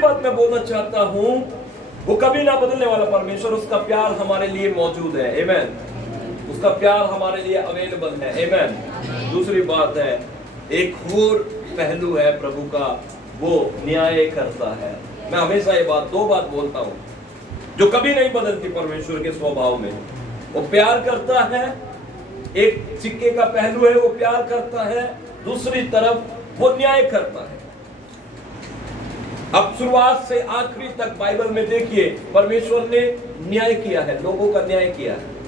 बात मैं बोलना चाहता हूं, वो कभी ना बदलने वाला परमेश्वर, उसका प्यार हमारे लिए मौजूद है। आमेन। उसका प्यार हमारे लिए अवेलेबल है। आमेन। दूसरी बात है, एक और पहलू है प्रभु का, वो न्याय करता है। मैं हमेशा ये बात, दो बात बोलता हूं जो कभी नहीं बदलती परमेश्वर के स्वभाव में। वो प्यार करता है, एक सिक्के का पहलू है, वो प्यार करता है, दूसरी तरफ वो न्याय करता है। अब शुरुआत से आखिरी तक बाइबल में देखिए, परमेश्वर ने न्याय किया है, लोगों का न्याय किया है।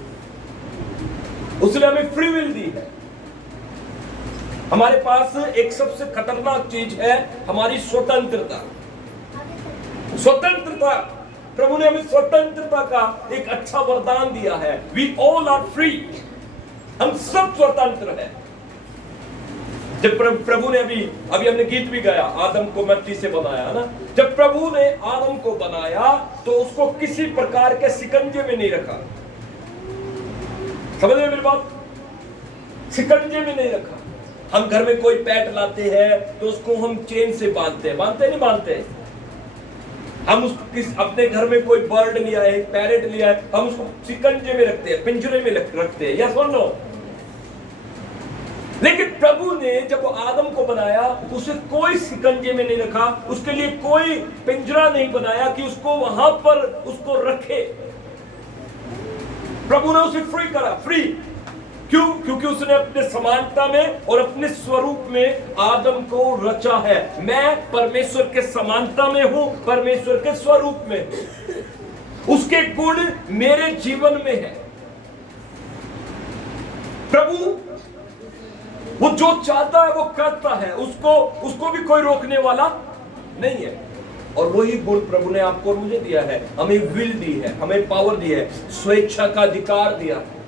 उसने हमें फ्री विल दी है। हमारे पास एक सबसे खतरनाक चीज है, हमारी स्वतंत्रता। स्वतंत्रता, प्रभु ने हमें स्वतंत्रता का एक अच्छा वरदान दिया है। वी ऑल आर फ्री, हम सब स्वतंत्र हैं। जब प्रभु ने अभी हमने गीत भी गाया, आदम को मिट्टी से बनाया ना। जब प्रभु ने आदम को बनाया तो उसको किसी प्रकार के शिकंजे में नहीं रखा। समझ रहे मेरी बात? शिकंजे में नहीं रखा। हम घर में कोई पेट लाते हैं तो उसको हम चेन से बांधते हैं, बांधते नहीं बांधते? हम उसको अपने घर में कोई बर्ड लिया है, पैरेट लिया है, हम उसको शिकंजे में रखते हैं, पिंजरे में रखते हैं, या सुन लो। लेकिन प्रभु ने जब आदम को बनाया, उसे कोई शिकंजे में नहीं रखा, उसके लिए कोई पिंजरा नहीं बनाया कि उसको वहां पर उसको रखे। प्रभु ने उसे फ्री करा, फ्री। क्यों? क्योंकि उसने अपने समानता में और अपने स्वरूप में आदम को रचा है। मैं परमेश्वर के समानता में हूं, परमेश्वर के स्वरूप में। उसके गुण मेरे जीवन में है। प्रभु वो जो चाहता है वो करता है, उसको भी कोई रोकने वाला नहीं है। और वही गुण प्रभु ने आपको और मुझे दिया है। हमें विल दी है, हमें पावर दी है, स्वेच्छा का अधिकार दिया है।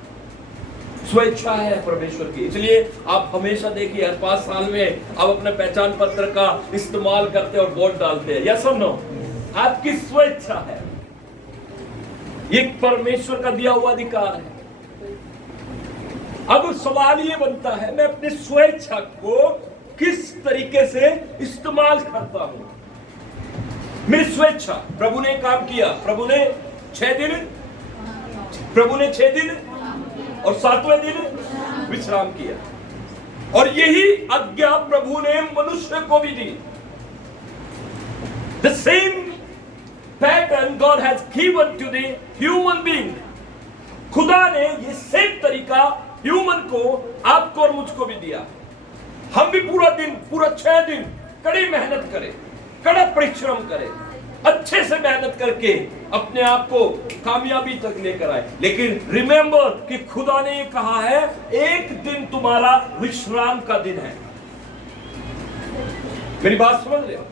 स्वेच्छा है परमेश्वर की। इसलिए आप हमेशा देखिए, हर 5 साल में आप अपने पहचान पत्र का इस्तेमाल करते और वोट डालते हैं, या सुनो, आपकी स्वेच्छा है। ये परमेश्वर का दिया हुआ अधिकार है। अब सवाल ये बनता है, मैं अपनी स्वेच्छा को किस तरीके से इस्तेमाल करता हूं। मेरी स्वेच्छा, प्रभु ने काम किया, प्रभु ने 6 दिन और 7वें दिन विश्राम किया। और यही आज्ञा प्रभु ने मनुष्य को भी दी। The same pattern God has given to the human being. खुदा ने ये सेम तरीका ह्यूमन को, आपको और मुझको भी दिया। हम भी पूरा 6 दिन कड़ी मेहनत करें, कड़ा परिश्रम करें, अच्छे से मेहनत करके अपने आप को कामयाबी तक लेकर आए। लेकिन रिमेंबर कि खुदा ने ये कहा है, एक दिन तुम्हारा विश्राम का दिन है। मेरी बात समझ रहे हो?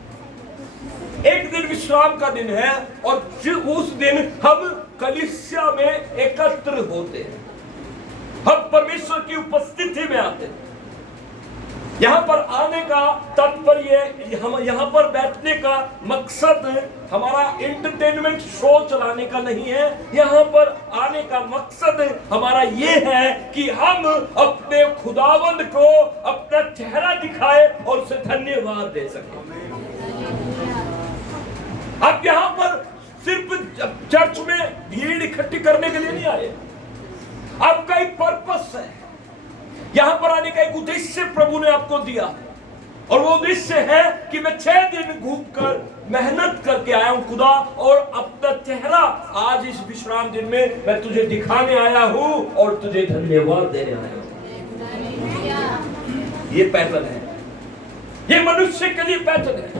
एक दिन विश्राम का दिन है, और उस दिन हम कलीसिया में एकत्र होते हैं, हम परमेश्वर की उपस्थिति में आते हैं। यहां पर आने का तात्पर्य, हम यहां पर बैठने का मकसद हमारा एंटरटेनमेंट शो चलाने का नहीं है। यहां पर आने का मकसद हमारा ये है कि हम अपने खुदावंद को अपना चेहरा दिखाए और उसे धन्यवाद दे सकें। आप यहां पर सिर्फ चर्च में भीड़ इकट्ठी करने के लिए नहीं आए। आपका एक पर्पस है, यहां पर आने का एक उद्देश्य प्रभु ने आपको दिया है। और वो उद्देश्य है कि मैं 6 दिन घूमकर मेहनत करके आया हूं खुदा, और अपना चेहरा आज इस विश्राम दिन में मैं तुझे दिखाने आया हूं और तुझे धन्यवाद देने आया हूं। ये पैटर्न है, ये मनुष्य के लिए पैटर्न है।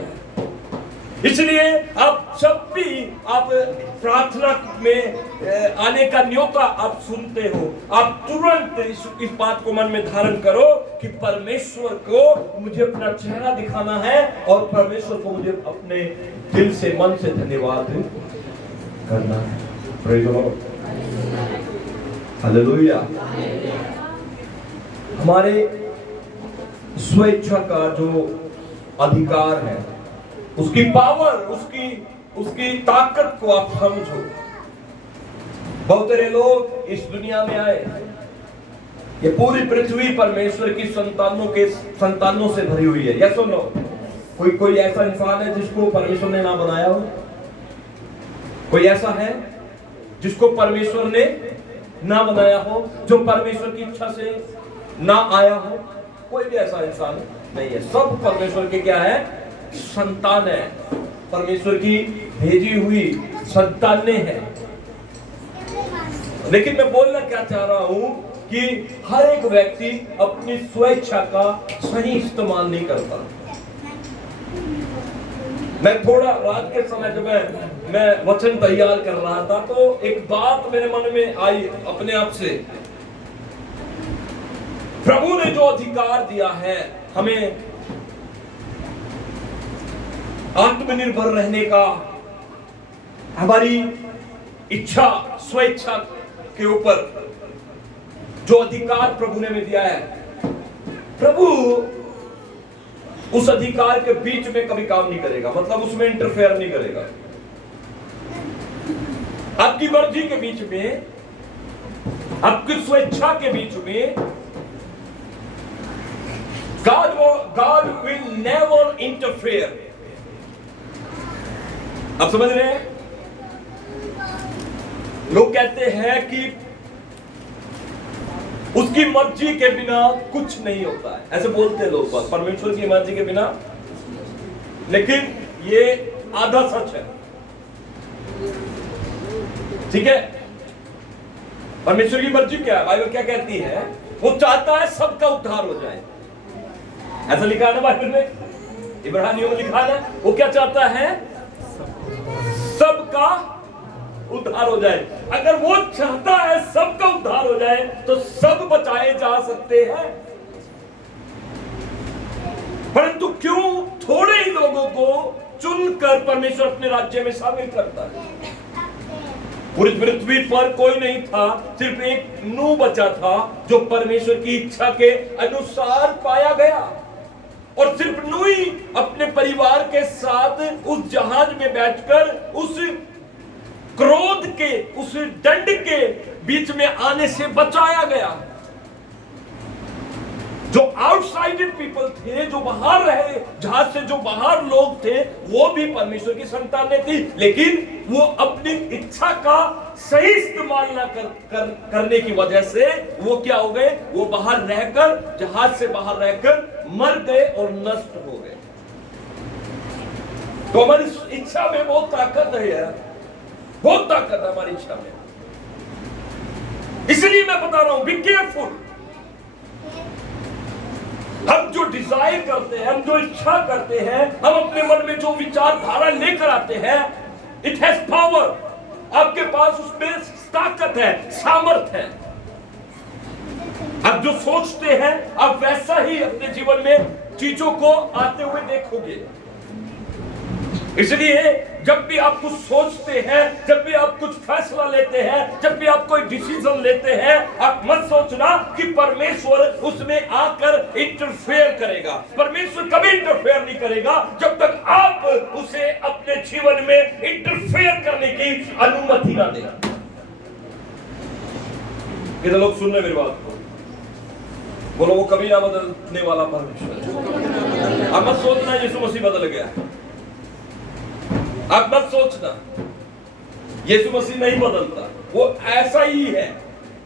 इसलिए आप जब भी आप प्रार्थना में आने का न्योता आप सुनते हो, आप तुरंत इस बात को मन में धारण करो कि परमेश्वर को मुझे अपना चेहरा दिखाना है, और परमेश्वर को मुझे अपने दिल से, मन से धन्यवाद करना है। Praise the Lord, hallelujah. हमारे स्वेच्छा का जो अधिकार है, उसकी पावर, उसकी ताकत को आप समझो। बहुत सारे लोग इस दुनिया में आए, ये पूरी पृथ्वी परमेश्वर की संतानों से भरी हुई है। यस और नो? कोई ऐसा इंसान है जिसको परमेश्वर ने ना बनाया हो? कोई ऐसा है जिसको परमेश्वर ने ना बनाया हो, जो परमेश्वर की इच्छा से ना आया हो? कोई भी ऐसा इंसान नहीं है। सब परमेश्वर के क्या है? संतान है, परमेश्वर की भेजी हुई संतानें हैं। लेकिन मैं बोलना क्या चाह रहा हूं कि हर एक व्यक्ति अपनी स्वेच्छा का सही इस्तेमाल नहीं करता। मैं थोड़ा रात के समय जब मैं वचन तैयार कर रहा था तो एक बात मेरे मन में आई अपने आप से। प्रभु ने जो अधिकार दिया है हमें आत्मनिर्भर रहने का, हमारी इच्छा स्वेच्छा के ऊपर जो अधिकार प्रभु ने हमें दिया है, प्रभु उस अधिकार के बीच में कभी काम नहीं करेगा, मतलब उसमें इंटरफेयर नहीं करेगा। आपकी मर्जी के बीच में, आपकी स्वेच्छा के बीच में God will never interfere। आप समझ रहे हैं? लोग कहते हैं कि उसकी मर्जी के बिना कुछ नहीं होता है, ऐसे बोलते हैं लोग, परमेश्वर की मर्जी के बिना। लेकिन ये आधा सच है, ठीक है? परमेश्वर की मर्जी क्या है? बाइबल क्या कहती है? वो चाहता है सबका उद्धार हो जाए। ऐसा लिखा है ना बाइबल में, इब्रानियों में लिखा है। वो क्या चाहता है? सबका उद्धार हो जाए। अगर वो चाहता है सबका उद्धार हो जाए तो सब बचाए जा सकते हैं, परंतु क्यों थोड़े ही लोगों को चुनकर परमेश्वर अपने राज्य में शामिल करता है? पूरी पृथ्वी पर कोई नहीं था, सिर्फ एक नूह बचा था जो परमेश्वर की इच्छा के अनुसार पाया गया, और सिर्फ नूह ही अपने परिवार के साथ उस जहाज में बैठकर उस क्रोध के, उस दंड के बीच में आने से बचाया गया। जो आउटसाइडेड पीपल थे, जो बाहर रहे, जहाज से जो बाहर लोग थे, वो भी परमेश्वर की संतानें थी, लेकिन वो अपनी इच्छा का सही इस्तेमाल ना करने की वजह से वो क्या हो गए? वो बाहर रहकर, जहाज से बाहर रहकर मर गए और नष्ट हो गए। तो हमारी इच्छा में बहुत ताकत है यार, बहुत ताकत है हमारी इच्छा में। इसलिए मैं बता रहा हूं, बी केयरफुल। हम जो डिजायर करते हैं, हम जो इच्छा करते हैं, हम अपने मन में जो विचारधारा लेकर आते हैं, इट हैज पावर। आपके पास उसमें ताकत है, सामर्थ है। आप जो सोचते हैं आप वैसा ही अपने जीवन में चीजों को आते हुए देखोगे। इसलिए जब भी आप कुछ सोचते हैं, जब भी आप कुछ फैसला लेते हैं, जब भी आप कोई डिसीजन लेते हैं, आप मत सोचना कि परमेश्वर उसमें आकर इंटरफेयर करेगा। परमेश्वर कभी इंटरफेयर नहीं करेगा जब तक आप उसे अपने जीवन में इंटरफेयर करने की अनुमति ना दें। कितने लोग सुन रहे मेरी बात को? बोलो, वो कभी ना बदलने वाला परमेश्वर। आप मत सोचना यीशु मसीह बदल गया, आप मत सोचना यीशु मसीह नहीं बदलता, वो ऐसा ही है।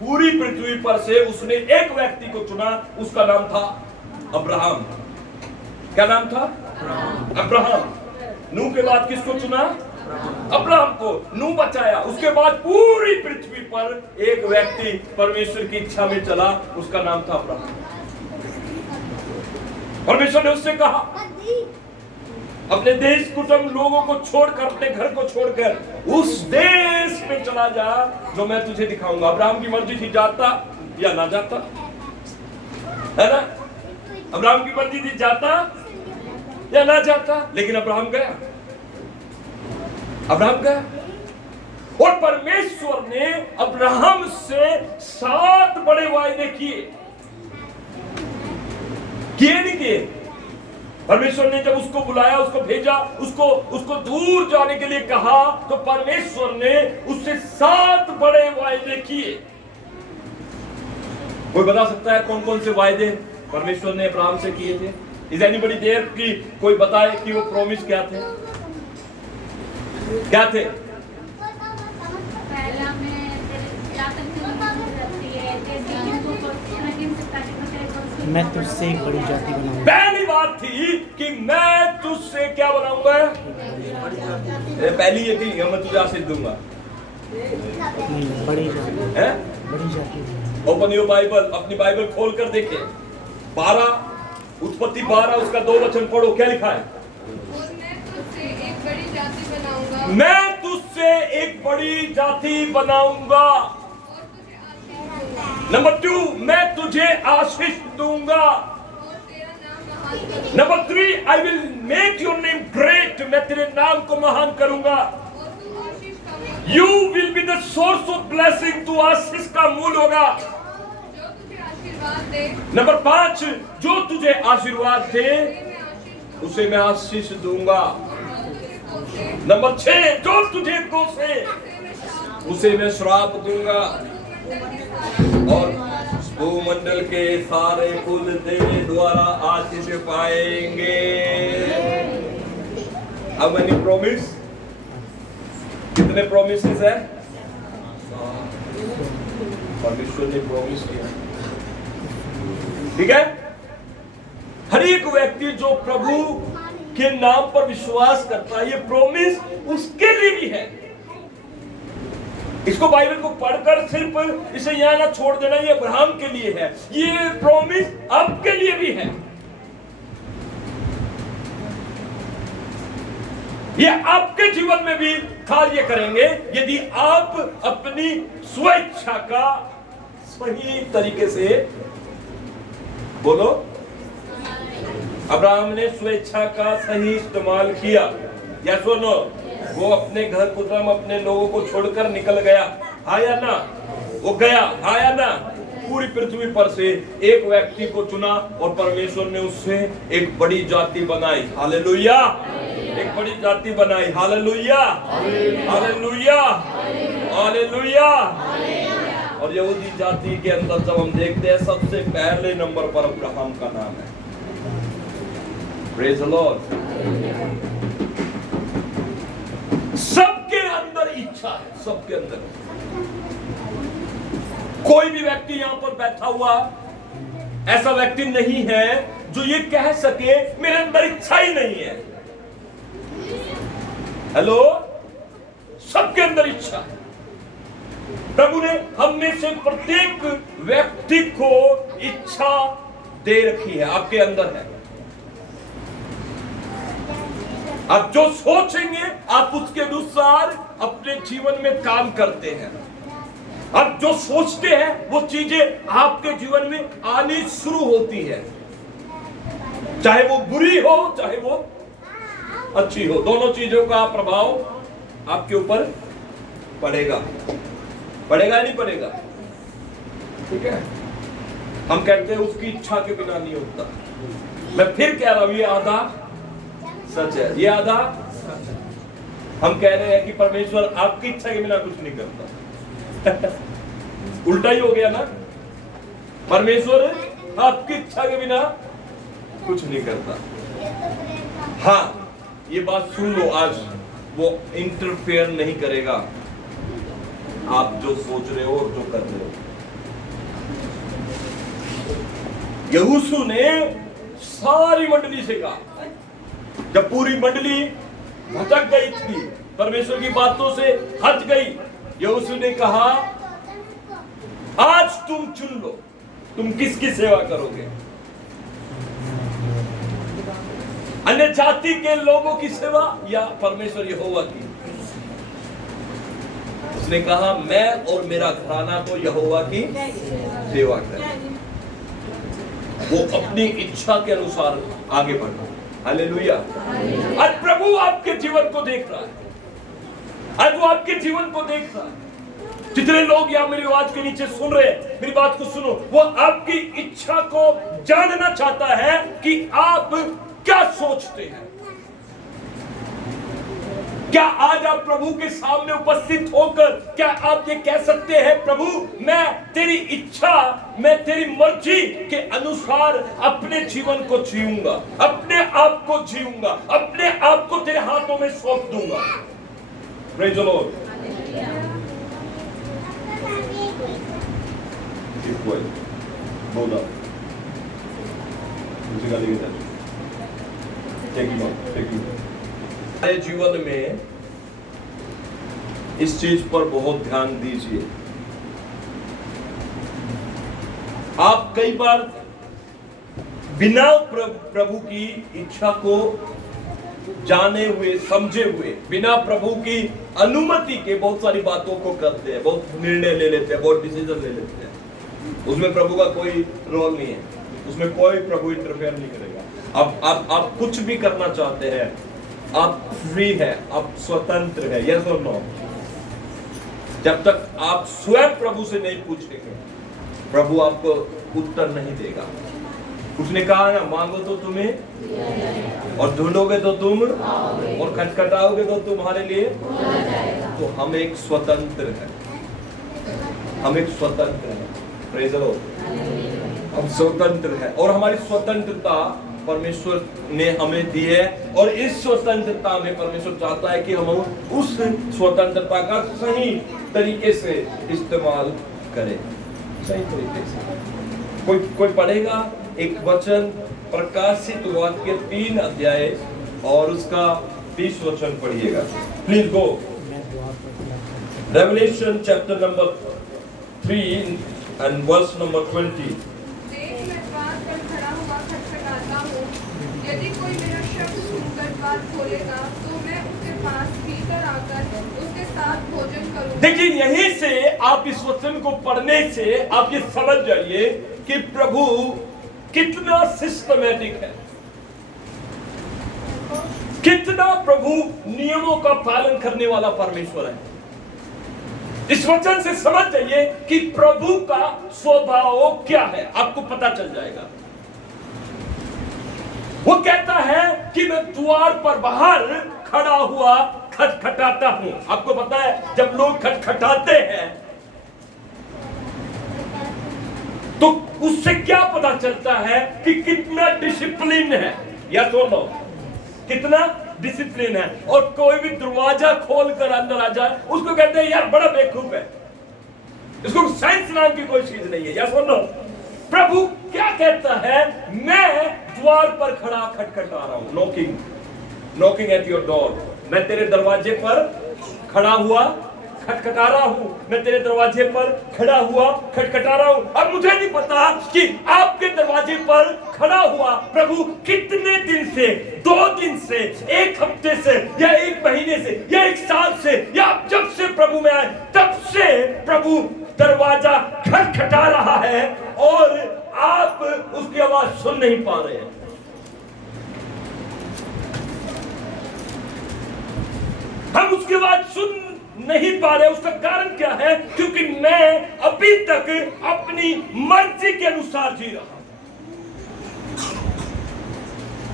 पूरी पृथ्वी पर से उसने एक व्यक्ति को चुना, उसका नाम था अब्राहम। क्या नाम था? अब्राहम। नूह के बाद किसको चुना? अब्राहम को। नूह बचाया, उसके बाद पूरी पृथ्वी पर एक व्यक्ति परमेश्वर की इच्छा में चला, उसका नाम था अब्राहम। परमेश्वर ने उससे कहा, अपने देश कुटुंब लोगों को छोड़कर, अपने घर को छोड़कर उस देश में चला जा जो मैं तुझे दिखाऊंगा। अब्राहम की मर्जी थी जाता या ना जाता, है ना? अब्राहम की मर्जी थी जाता या ना जाता, लेकिन अब्राहम गया। अब्राहम गया और परमेश्वर ने अब्राहम से 7 बड़े वायदे किए नहीं किए? परमेश्वर ने जब उसको बुलाया, उसको भेजा, उसको दूर जाने के लिए कहा, तो परमेश्वर ने उससे 7 बड़े वायदे किए। कोई बता सकता है कौन कौन से वायदे परमेश्वर ने अब्राहम से किए थे? इज एनीबॉडी देयर कि कोई बताए कि वो प्रॉमिस क्या थे? क्या थे? पहला में मैं तुझसे एक बड़ी जाति बनाऊंगा। पहली बात थी कि मैं तुझसे क्या बनाऊंगा? पहली ये थी मैं तुझे आशीष दूंगा। नहीं, बड़ी जाति है? बड़ी जाति। ओपन योर बाइबल, अपनी बाइबल खोल कर देखिए। 12 उत्पत्ति 12 उसका 2 वचन पढ़ो, क्या लिखा है? और मैं तुझसे एक बड़ी जाति बनाऊंगा, मैं तुझसे एक बड़ी जाति बनाऊंगा। और तुझे आशीष दूंगा, नंबर 2, मैं तुझे आशीष दूंगा। और तेरा नाम महान करूंगा, number 3, I will make your name great, मैं तेरे नाम को महान करूंगा। और तू आशीष का मूल, you will be the source of blessing, तू आशीष का मूल होगा। जो तुझे आशीर्वाद दे, नंबर 5, जो तुझे आशीर्वाद दे उसे मैं आशीष दूंगा, उसे मैं आशीष दूंगा। और जो तुझे कोसे, नंबर 6, जो तुझे कोसे उसे मैं उसे मैं श्राप श्राप दूंगा। दूंगा, और भूमंडल के सारे कुल तेरे द्वारा आशीष पाएंगे। How many promise? कितने प्रोमिसेस है? परमेश्वर ने प्रॉमिस किया, ठीक है। हर एक व्यक्ति जो प्रभु के नाम पर विश्वास करता है, ये प्रॉमिस उसके लिए भी है। इसको बाइबल को पढ़कर सिर्फ इसे यहां ना छोड़ देना, ये अब्राहम के लिए है, ये प्रॉमिस आपके लिए भी है। ये आपके जीवन में भी कार्य करेंगे यदि आप अपनी स्वेच्छा का सही तरीके से, बोलो, अब्राहम ने स्वेच्छा का सही इस्तेमाल किया। या सुनो, वो अपने घर कुटुंब अपने लोगों को छोड़कर निकल गया, हाँ या ना? वो गया, हाँ या ना? पूरी पृथ्वी पर से एक व्यक्ति को चुना और परमेश्वर ने उससे एक बड़ी जाति बनाई। हालेलुया! एक बड़ी जाति बनाई। हालेलुया! हालेलुया! हालेलुया! और यहूदी जाति के अंदर जब हम देखते हैं, सबसे पहले नंबर पर अब्राहम का नाम है। Praise the Lord. सबके अंदर इच्छा है, सबके अंदर। कोई भी व्यक्ति यहां पर बैठा हुआ ऐसा व्यक्ति नहीं है जो ये कह सके मेरे अंदर इच्छा ही नहीं है। हेलो, सबके अंदर इच्छा है। प्रभु ने हम में से प्रत्येक व्यक्ति को इच्छा दे रखी है, आपके अंदर है। आप जो सोचेंगे आप उसके अनुसार अपने जीवन में काम करते हैं। आप जो सोचते हैं वो चीजें आपके जीवन में आनी शुरू होती है, चाहे वो बुरी हो चाहे वो अच्छी हो। दोनों चीजों का प्रभाव आपके ऊपर पड़ेगा, पड़ेगा नहीं पड़ेगा? ठीक है। हम कहते हैं उसकी इच्छा के बिना नहीं होता। मैं फिर कह रहा हूं, ये आधा सच है, ये आधा सच है। हम कह रहे हैं कि परमेश्वर आपकी इच्छा के बिना कुछ नहीं करता। उल्टा ही हो गया ना। परमेश्वर आपकी इच्छा के बिना कुछ नहीं करता। हाँ, ये बात सुन लो आज, वो इंटरफेयर नहीं करेगा आप जो सोच रहे हो और जो कर रहे हो। यहोशू ने सारी मंडली से कहा, जब पूरी मंडली भटक गई थी, परमेश्वर की बातों से हट गई, यहोशू ने कहा आज तुम चुन लो, तुम किसकी सेवा करोगे? अन्य जाति के लोगों की सेवा या परमेश्वर यहोवा की? उसने कहा मैं और मेरा घराना तो यहोवा की सेवा करें। वो अपनी इच्छा के अनुसार आगे बढ़ा। हालेलुया! आज प्रभु आपके जीवन को देख रहा है, आज वो आपके जीवन को देख रहा है। जितने लोग यहाँ मेरी आवाज के नीचे सुन रहे हैं, मेरी बात को सुनो, वो आपकी इच्छा को जानना चाहता है कि आप क्या सोचते हैं। क्या आज आप प्रभु के सामने उपस्थित होकर क्या आप ये कह सकते हैं, प्रभु मैं तेरी इच्छा, मैं तेरी मर्जी के अनुसार अपने जीवन को जीऊंगा, अपने आप को जीऊंगा, अपने आप को तेरे हाथों में सौंप दूंगा। Praise the Lord. बोला मुझे गाली देता है। हमारे जीवन में इस चीज पर बहुत ध्यान दीजिए। आप कई बार बिना प्रभु की इच्छा को जाने हुए, समझे हुए, बिना प्रभु की अनुमति के बहुत सारी बातों को करते हैं, बहुत निर्णय ले लेते हैं, बहुत डिसीजन ले लेते हैं। उसमें प्रभु का कोई रोल नहीं है, उसमें कोई प्रभु इंटरफेयर नहीं करेगा। आप कुछ भी करना चाहते हैं, आप फ्री है, आप स्वतंत्र है, यस और नो। जब तक आप स्वयं प्रभु से नहीं पूछेंगे, प्रभु आपको उत्तर नहीं देगा। उसने कहा ना, मांगो तो तुम्हें और ढूंढोगे तो तुम और खटखटाओगे तो तुम्हारे लिए। तो हम एक स्वतंत्र है, हम एक स्वतंत्र है। Praise the Lord. हम स्वतंत्र है और हमारी स्वतंत्रता परमेश्वर ने हमें दी है, और इस स्वतंत्रता में परमेश्वर चाहता है कि हम उस स्वतंत्रता का सही तरीके से इस्तेमाल करें। सही तरीके से कोई पढ़ेगा एक वचन, प्रकाशित वाक्य 3 अध्याय और उसका 20 वचन पढ़िएगा। Please go. Revelation chapter number 3 and verse number 20। देख मैं द्वार पर खड़ा हुआ खटखटाता हूँ, यदि कोई मेरा शब्द सुनकर द्वार खोलेगा तो मैं उसके पास भीतर आकर उसके साथ भोजन करूँगा। देखिए, यहीं से आप इस वचन को पढ़ने से आप ये समझ जाइए कि प्रभु कितना सिस्टमैटिक है, कितना प्रभु नियमों का पालन करने वाला परमेश्वर है। इस वचन से समझ जाइए कि प्रभु का स्वभाव क्या है, आपको पता चल जाएगा। वो कहता है कि मैं द्वार पर बाहर खड़ा हुआ खटखटाता हूं। आपको पता है, जब लोग खटखटाते हैं तो उससे क्या पता चलता है कि कितना डिसिप्लिन है, या तो नो, कितना डिसिप्लिन है। और कोई भी दरवाजा खोलकर अंदर आ जाए, उसको कहते हैं यार बड़ा बेवकूफ है, इसको साइंस नाम की कोई चीज नहीं है, या सुनो। प्रभु क्या कहता है, मैं द्वार पर खड़ा खटखटा रहा हूं, नॉकिंग एट योर डोर। मैं तेरे दरवाजे पर खड़ा हुआ खटखटा रहा हूं, मैं तेरे दरवाजे पर खड़ा हुआ खटखटा रहा हूं। अब मुझे नहीं पता कि आपके दरवाजे पर खड़ा हुआ प्रभु कितने दिन से, 2 दिन से, 1 हफ्ते से, या 1 महीने से, या 1 साल से, या जब से प्रभु में आए तब से प्रभु दरवाजा खटखटा रहा है और आप उसकी आवाज सुन नहीं पा रहे हैं। हम उसकी आवाज सुन नहीं पा रहे। उसका कारण क्या है? क्योंकि मैं अभी तक अपनी मर्जी के अनुसार जी रहा हूं।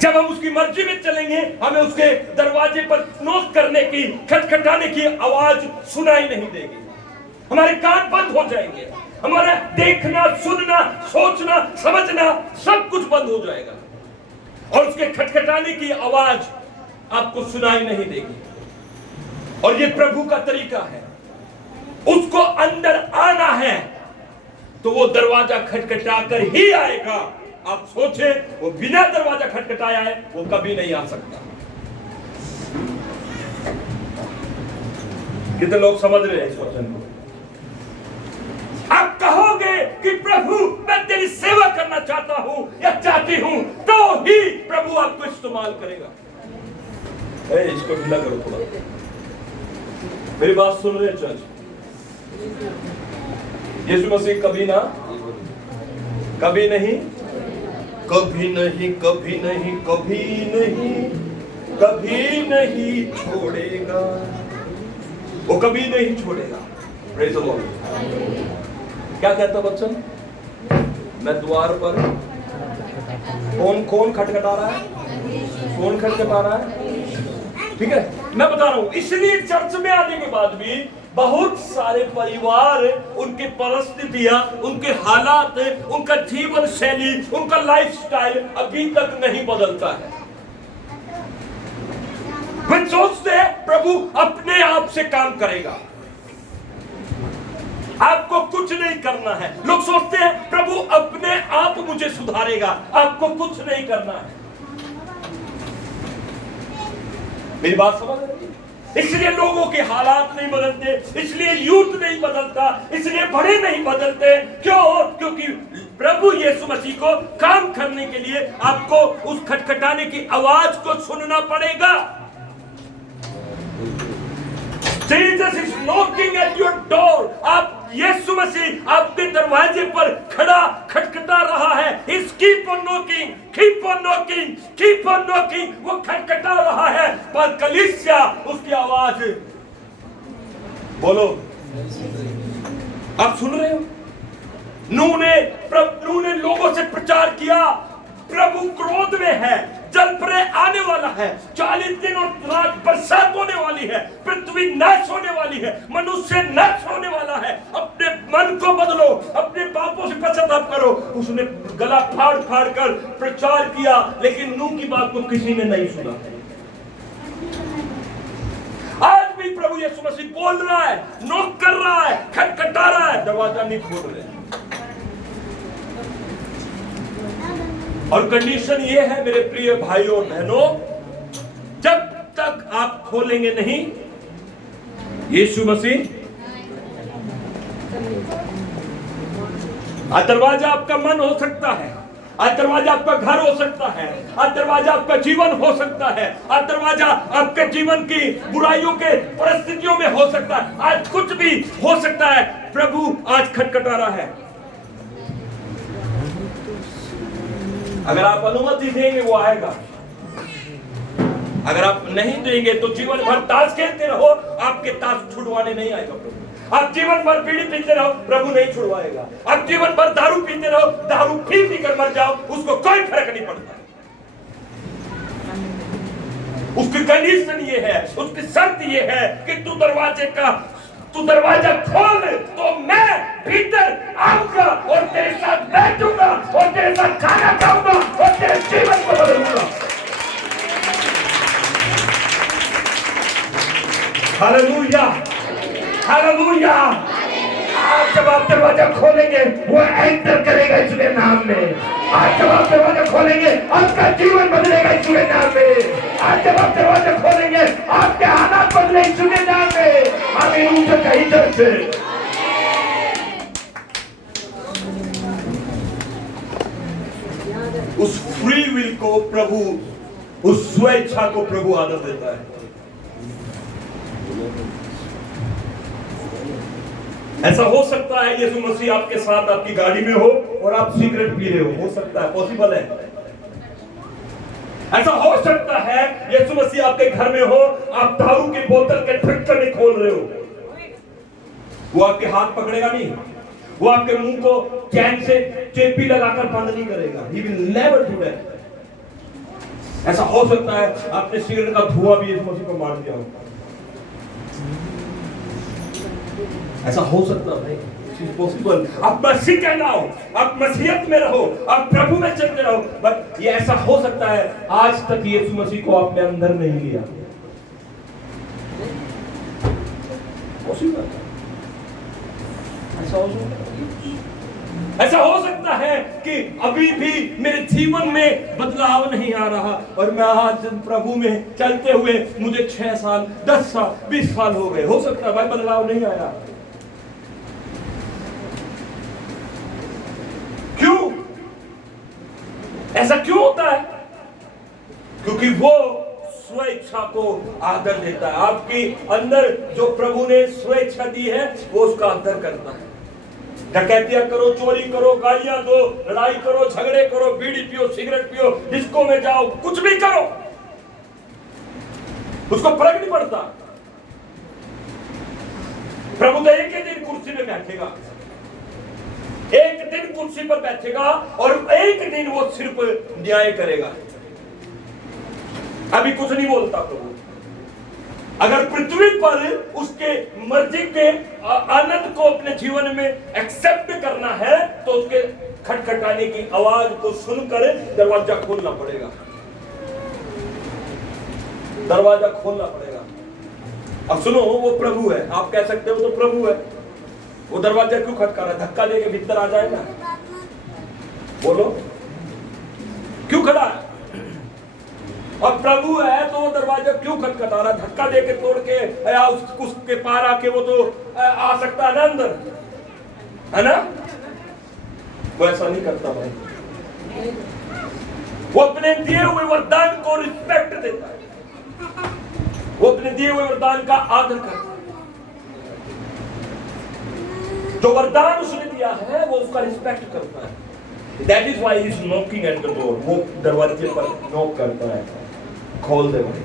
जब हम उसकी मर्जी में चलेंगे, हमें उसके दरवाजे पर नॉक करने की, खटखटाने की आवाज सुनाई नहीं देगी। हमारे कान बंद हो जाएंगे, हमारा देखना, सुनना, सोचना, समझना सब कुछ बंद हो जाएगा और उसके खटखटाने की आवाज आपको सुनाई नहीं देगी। और ये प्रभु का तरीका है। उसको अंदर आना है तो वो दरवाजा खटखटा कर ही आएगा। आप सोचे, वो बिना दरवाजा खटखटाया है वो कभी नहीं आ सकता। कितने लोग समझ रहे हैं इस वचन को? आप कहोगे कि प्रभु मैं तेरी सेवा करना चाहता हूं या चाहती हूं, तो ही प्रभु आपको इस्तेमाल करेगा। इसको ढीला करो थोड़ा, मेरी बात सुन रहे चर्च? यीशु मसीह कभी ना, कभी नहीं, कभी नहीं, कभी नहीं, कभी नहीं, कभी नहीं छोड़ेगा। वो कभी नहीं छोड़ेगा। Praise the Lord. क्या कहता वचन? मैं द्वार पर, कौन खटखटा रहा है? कौन खटखटा रहा है? ठीक है, मैं बता रहा हूं, इसलिए चर्च में आने के बाद भी बहुत सारे परिवार, उनकी परिस्थितियां, उनके हालात, उनका जीवन शैली, उनका लाइफस्टाइल अभी तक नहीं बदलता है। वे सोचते हैं प्रभु अपने आप से काम करेगा, आपको कुछ नहीं करना है। लोग सोचते हैं प्रभु अपने आप मुझे सुधारेगा, आपको कुछ नहीं करना है। मेरी बात समझ रही है? इसलिए लोगों के हालात नहीं बदलते, इसलिए यूथ नहीं बदलता, इसलिए बड़े नहीं बदलते। क्यों? क्योंकि प्रभु यीशु मसीह को काम करने के लिए आपको उस खटखटाने की आवाज को सुनना पड़ेगा। Jesus is knocking at your door. आप यीशु मसीह आपके दरवाजे पर खड़ा खटखटा रहा है। He's keep on knocking, keep on knocking, keep on knocking. वो खटखटा रहा है, पर कलीसिया उसकी आवाज बोलो। आप सुन रहे हो? नूह ने लोगों से प्रचार किया, प्रभु क्रोध में है, जल प्रलय आने वाला है, 40 दिन और रात बरसात होने वाली है, पृथ्वी नाश होने वाली है, मनुष्य नाश होने वाला है। अपने मन को बदलो, अपने पापों से पश्चाताप करो। उसने गला फाड़ फाड़ कर प्रचार किया, लेकिन नूह की बात को किसी ने नहीं सुना। आज भी प्रभु यीशु मसीह बोल रहा है, नॉक कर रहा है, खटखटा रहा है, दरवाजा नहीं खोल रहे। और कंडीशन ये है मेरे प्रिय भाइयों और बहनों, जब तक आप खोलेंगे नहीं यीशु मसीह, आज दरवाजा आपका मन हो सकता है, आज दरवाजा आपका घर हो सकता है, आज दरवाजा आपका जीवन हो सकता है, आज दरवाजा आपके जीवन की बुराइयों के परिस्थितियों में हो सकता है, आज कुछ भी हो सकता है। प्रभु आज खटखटा रहा है। अगर आप अनुमति देंगे वो आएगा, अगर आप नहीं देंगे तो जीवन भर ताश खेलते रहो, आपके ताश छुड़वाने नहीं आएगा प्रभु। आप जीवन भर बीड़ी पीते रहो, प्रभु नहीं छुड़वाएगा। आप जीवन भर दारू पीते रहो, दारू पी कर मर जाओ, उसको कोई फर्क नहीं पड़ता। उसकी कंडीशन ये है, उसकी शर्त ये है कि तू दरवाजा खोल तो मैं भीतर आऊंगा और तेरे साथ बैठूंगा और तेरे साथ खाना खाऊंगा और तेरे जीवन को बदलूंगा। Hallelujah, hallelujah. आज जब आप दरवाजा खोलेंगे वो एंटर करेगा यीशु के नाम में। आज जब आप दरवाजा खोलेंगे आपका जीवन बदलेगा यीशु के नाम में। आज जब आप दरवाजा खोलेंगे आपके हालात बदले यीशु के नाम में। हमें ऊंचा कहीं चलते। उस फ्री विल को प्रभु, उस स्वेच्छा को प्रभु आदर देता है। ऐसा हो सकता है यीशु मसीह आपके साथ आपकी गाड़ी में हो और आप सिगरेट पी रहे हो सकता है, पॉसिबल है। ऐसा हो सकता है यीशु मसीह आपके घर में हो, आप दारू की बोतल के ढक्कन नहीं खोल रहे हो, वो आपके हाथ पकड़ेगा नहीं, वो आपके मुंह को चैन से चेपी लगाकर बंद नहीं करेगा। He will never do that। ऐसा हो सकता है आपने सिगरेट का धुआं भी यीशु मसीह को मार दिया हो, ऐसा हो सकता है, पॉसिबल। आप मसीह कहलाओ, आप मसीहत में रहो, आप प्रभु में चलते रहो, बट ये ऐसा हो सकता है आज तक यीशु मसीह को आपने अंदर नहीं लिया। पॉसिबल, ऐसा हो सकता है कि अभी भी मेरे जीवन में बदलाव नहीं आ रहा और मैं आज प्रभु में चलते हुए मुझे 6 साल 10 साल 20 साल हो गए, हो सकता है भाई बदलाव नहीं आया। क्यों ऐसा क्यों होता है? क्योंकि वो स्वेच्छा को आदर देता है। आपके अंदर जो प्रभु ने स्वेच्छा दी है वो उसका आदर करता है। डकैतियां करो, चोरी करो, गालियां दो, लड़ाई करो, झगड़े करो, बीड़ी पियो, सिगरेट पियो, डिस्को में जाओ, कुछ भी करो, उसको फर्क नहीं पड़ता। प्रभु तो एक ही दिन कुर्सी में बैठेगा, एक दिन कुर्सी पर बैठेगा और एक दिन वो सिर्फ न्याय करेगा। अभी कुछ नहीं बोलता प्रभु, अगर पृथ्वी पर उसके मर्जी के आनंद को अपने जीवन में एक्सेप्ट करना है तो उसके खटखटाने की आवाज को सुनकर दरवाजा खोलना पड़ेगा, दरवाजा खोलना पड़ेगा। अब सुनो, वो प्रभु है, आप कह सकते हो तो प्रभु है, वो दरवाजा क्यों खटका रहा है? धक्का देके भीतर आ जाएगा? बोलो, क्यों खड़ा है? और प्रभु है तो वो दरवाजा क्यों खटखटा रहा है? धक्का देके तोड़ के या उसके पार आके वो तो आ सकता है ना अंदर, है ना? वो ऐसा नहीं करता भाई, वो अपने दिए हुए वरदान को रिस्पेक्ट देता है, वो अपने दिए हुए वरदान का आदर करता है। जो वरदान उसने दिया है वो उसका रिस्पेक्ट करता है। That is why he is knocking at the door. वो दरवाजे पर नॉक करता है, खोल दे भाई,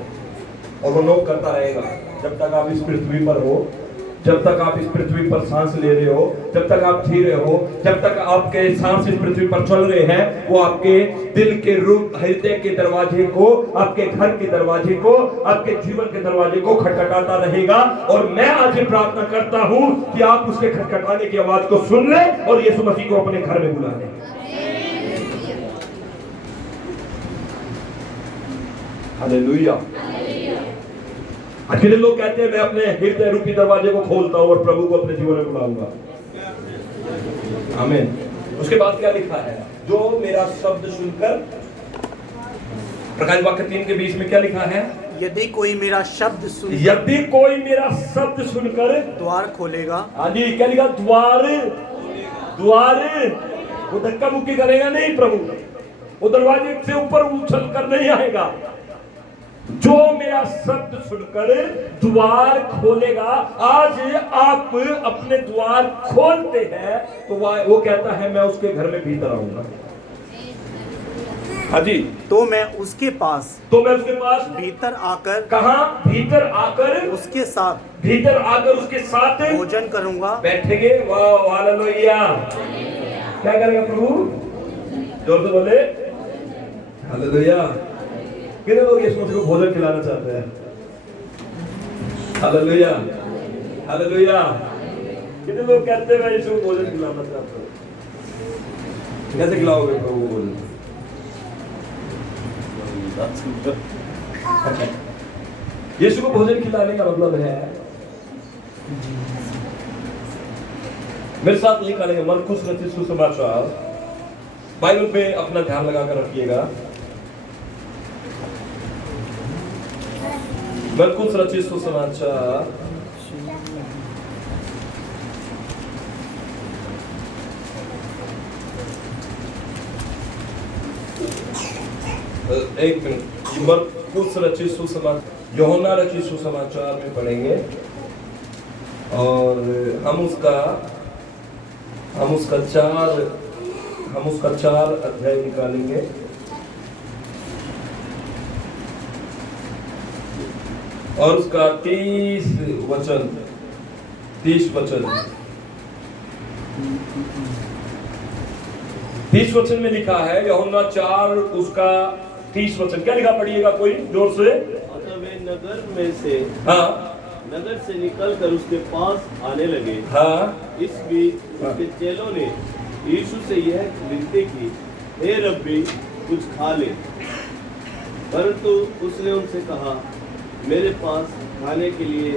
और वो नॉक करता रहेगा जब तक आप इस पृथ्वी पर हो, जब तक आप इस पृथ्वी पर सांस ले रहे हो, जब तक आप जी रहे हो, जब तक आपके सांस इस पृथ्वी पर चल रहे हैं, वो आपके दिल के रूप, हृदय के दरवाजे को, आपके घर के दरवाजे को, आपके जीवन के दरवाजे को खटखटाता रहेगा। और मैं आज ये प्रार्थना करता हूं कि आप उसके खटखटाने की आवाज को सुन लें और यीशु मसीह को अपने घर में बुला लें। हालेलुया। अकेले लोग कहते हैं मैं अपने हृदय रूपी दरवाजे को खोलता हूं और प्रभु को अपने जीवन में बुलाऊंगा। आमीन। उसके बाद क्या लिखा है? जो मेरा शब्द सुनकर, प्रकाश वाक्य 3 के 20 में क्या लिखा है? यदि कोई मेरा शब्द सुनकर द्वार खोलेगा। हाँ जी, क्या लिखा? द्वार, द्वार। वो धक्का मुक्की करेगा नहीं प्रभु, वो दरवाजे से ऊपर उछल कर नहीं आएगा। जो मेरा शब्द सुनकर द्वार खोलेगा। आज आप अपने द्वार खोलते हैं तो वो कहता है मैं उसके घर में भीतर आऊंगा। हाँ जी, तो मैं उसके पास भीतर आकर, कहां? भीतर आकर उसके साथ, भीतर आकर उसके साथ भोजन करूंगा। बैठेंगे। वाह, हालेलुया। क्या करेगा प्रभु? जोर से बोले हालेलुया। कितने लोग यीशु मसीह को भोजन खिलाना चाहते हैं? Hallelujah, hallelujah. कितने लोग कहते हैं मैं यीशु को भोजन खिलाना चाहता हूं? कैसे खिलाओगे प्रभु को भोजन? यीशु को भोजन खिलाने का मतलब है, मेरे साथ निकालेंगे मरकुस रचित सुसमाचार, बाइबल पे अपना ध्यान लगाकर रखिएगा। मरकुस रचित सुसमाचार एक मिनट, मरकुस रचित सुसमाचार, यूहन्ना रचित सुसमाचार में पढ़ेंगे और हम उसका 4 अध्याय निकालेंगे और उसका 30 वचन 30 वचन में लिखा है। यूहन्ना 4 उसका 30 वचन क्या लिखा? पढ़िएगा कोई जोर से। वे नगर में से, हाँ, नगर से निकलकर उसके पास आने लगे। हाँ, इस बीच उसके चेलों ने यीशु से यह विनती की, हे रब्बी कुछ खा ले। परंतु उसने उनसे कहा, मेरे पास खाने के लिए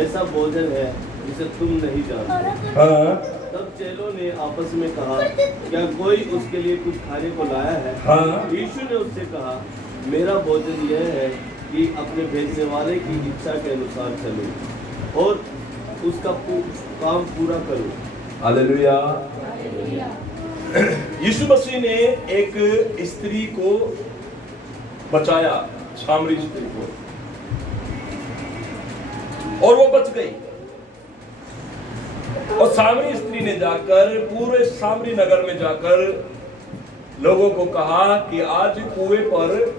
ऐसा भोजन है जिसे तुम नहीं जानते। हाँ, तब चेलों ने आपस में कहा, क्या कोई उसके लिए कुछ खाने को लाया है? हाँ। यीशु ने उससे कहा, मेरा भोजन यह है कि अपने भेजने वाले की इच्छा के अनुसार चलूं और उसका काम पूरा करूं। हालेलुया। यीशु मसीह ने एक स्त्री को बचाया, सामरी स्त्री को, और वो बच गई। और सामरी स्त्री ने जाकर पूरे सामरी नगर में जाकर लोगों को कहा कि आज कुएं पर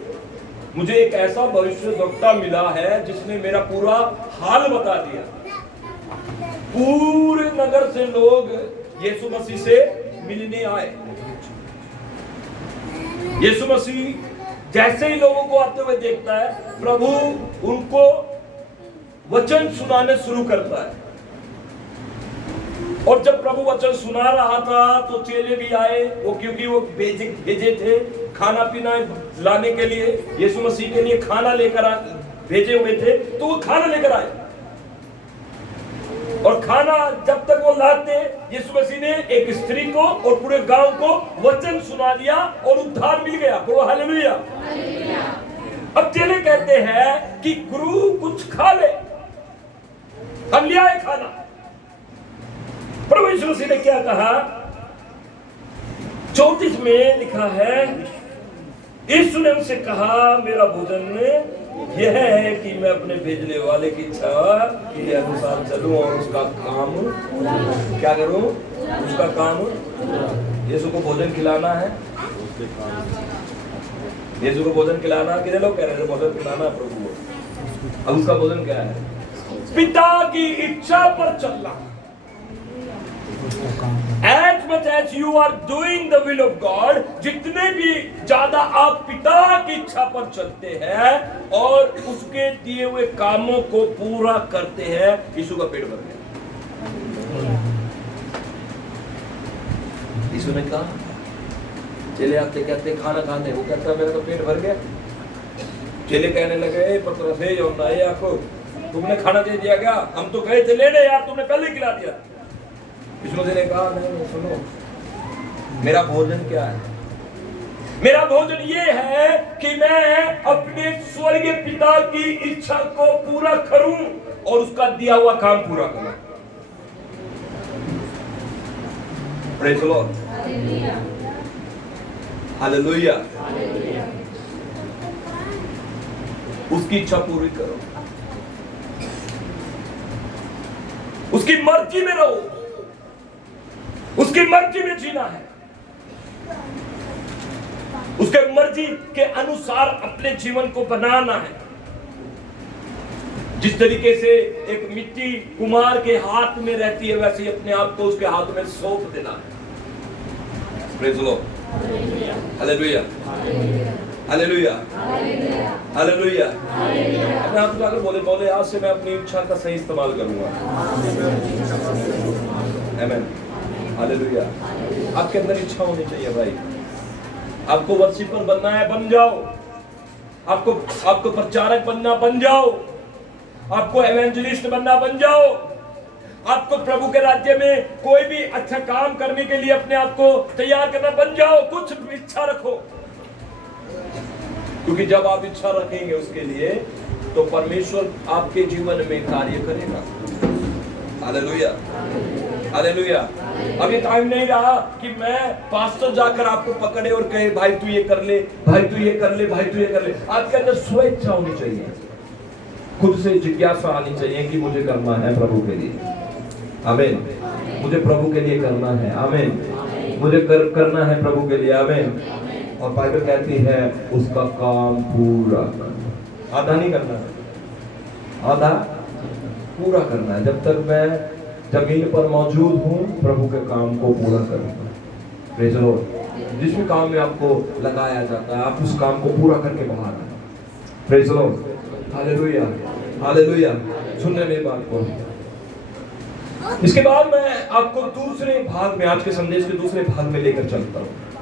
मुझे एक ऐसा भविष्यवक्ता मिला है जिसने मेरा पूरा हाल बता दिया। पूरे नगर से लोग यीशु मसीह से मिलने आए। यीशु मसीह जैसे ही लोगों को आते हुए देखता है, प्रभु उनको वचन सुनाने शुरू करता है। और जब प्रभु वचन सुना रहा था तो चेले भी आए, वो क्योंकि वो भेजे थे खाना पीना लाने के लिए, यीशु मसीह के लिए खाना लेकर भेजे हुए थे, तो वो खाना लेकर आए। और खाना जब तक वो लाते, यीशु मसीह ने एक स्त्री को और पूरे गांव को वचन सुना दिया और उद्धार मिल गया। बोलो हालेलुया। अब चेले कहते हैं कि गुरु कुछ खा ले, हम ले आए खाना। प्रभु यीशु मसीह ने क्या कहा? 34 में लिखा है, यीशु ने उनसे कहा, मेरा भोजन यह है कि मैं अपने भेजने वाले की इच्छा के अनुसार चलूं और उसका काम क्या करूं? उसका काम। यीशु को भोजन खिलाना है, यीशु को भोजन खिलाना। कितने लोग कह रहे थे भोजन खिलाना प्रभु को? अब उसका भोजन क्या है? पिता की इच्छा पर चलना। As much as you are doing the will of God, जितने भी ज्यादा आप पिता की इच्छा पर चलते हैं और उसके दिए हुए कामों को पूरा करते हैं, यीशु का पेट भर गया। यीशु ने कहा, चेले आते कहते खाना खाने, वो कहता मेरा तो पेट भर गया। चेले कहने लगे, पतरस हे यूहन्ना हे याकूब, तुमने खाना दे दिया क्या? हम तो गए थे लेने यार, तुमने पहले खिला दिया। यीशु ने कहा, नहीं सुनो, मेरा भोजन क्या है? मेरा भोजन ये है कि मैं अपने स्वर्गीय पिता की इच्छा को पूरा करूं और उसका दिया हुआ काम पूरा करूं। Praise the Lord, hallelujah. उसकी इच्छा पूरी करो, उसकी मर्जी में रहो, उसकी मर्जी में जीना है, उसके मर्जी के अनुसार अपने जीवन को बनाना है। जिस तरीके से एक मिट्टी कुम्हार के हाथ में रहती है, वैसे ही अपने आप को उसके हाथ में सौंप देना है। Praise the Lord, hallelujah, hallelujah, hallelujah. अपने हाथ उठाकर बोले, बोले आज से मैं अपनी इच्छा का सही इस्तेमाल करूंगा। आमीन, हालेलुया। आपके अंदर इच्छा होनी चाहिए भाई। आपको वर्शिपर बनना है, बन जाओ। आपको प्रचारक बनना, बन जाओ। आपको एवेंजलिस्ट बनना, बन जाओ। आपको प्रभु के राज्य में कोई भी अच्छा काम करने के लिए अपने आप को तैयार करना, बन जाओ। कुछ इच्छा रखो, क्योंकि जब आप इच्छा रखेंगे उसके लिए तो परमेश्वर आपके जीवन में कार्य करेगा। Hallelujah, hallelujah. अब ये टाइम नहीं रहा कि मैं पास्टर जाकर आपको पकड़े और कहे भाई तू ये कर ले, भाई तू ये कर ले, भाई तू ये कर ले। आपके अंदर स्वेच्छा होनी चाहिए, खुद से जिज्ञासा आनी चाहिए कि मुझे करना है प्रभु के लिए। आमीन। मुझे प्रभु के लिए करना है। आमीन। मुझे करना है प्रभु के लिए। आमीन। और बाइबल कहती है उसका काम पूरा करना, आधा नहीं करना, आधा पूरा करना है। जब तक मैं जमीन पर मौजूद हूँ प्रभु के काम को पूरा करूंगा। Praise the Lord. जिस भी काम में आपको लगाया जाता है आप उस काम को पूरा करके बाहर आए। Praise the Lord, hallelujah, hallelujah. सुनने मेरी बात को। इसके बाद मैं आपको दूसरे भाग में, आज के संदेश के दूसरे भाग में लेकर चलता हूँ।